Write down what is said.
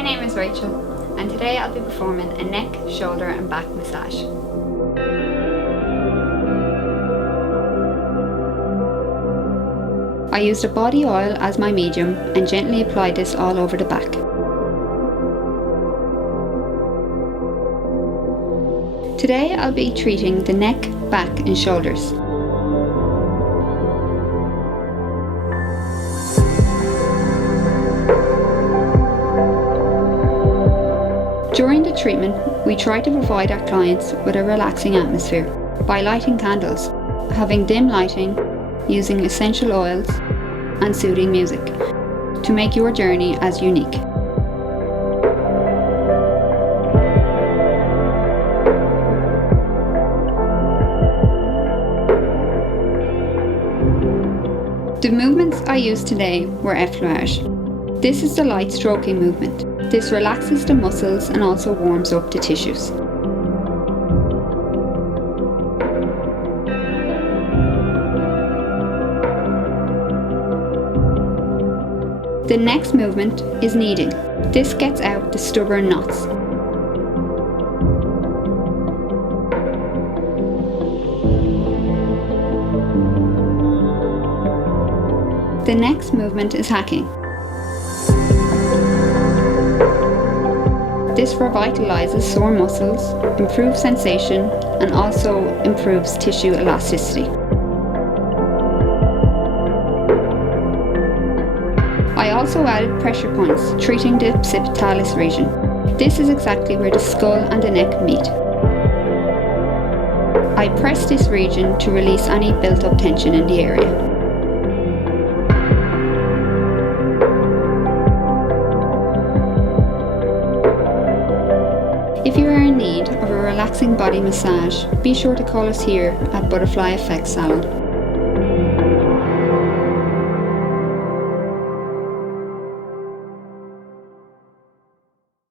my name is Rachel and today I'll be performing a neck, shoulder and back massage. I used a body oil as my medium and gently applied this all over the back. Today I'll be treating the neck, back and shoulders. During the treatment, we try to provide our clients with a relaxing atmosphere by lighting candles, having dim lighting, using essential oils and soothing music to make your journey as unique. The movements I used today were effleurage. This is the light stroking movement. This relaxes the muscles and also warms up the tissues. The next movement is kneading. This gets out the stubborn knots. The next movement is hacking. This revitalizes sore muscles, improves sensation, and also improves tissue elasticity. I also added pressure points, treating the occipitalis region. This is exactly where the skull and the neck meet. I press this region to release any built-up tension in the area. If you are in need of a relaxing body massage, be sure to call us here at Butterfly Effects Salon.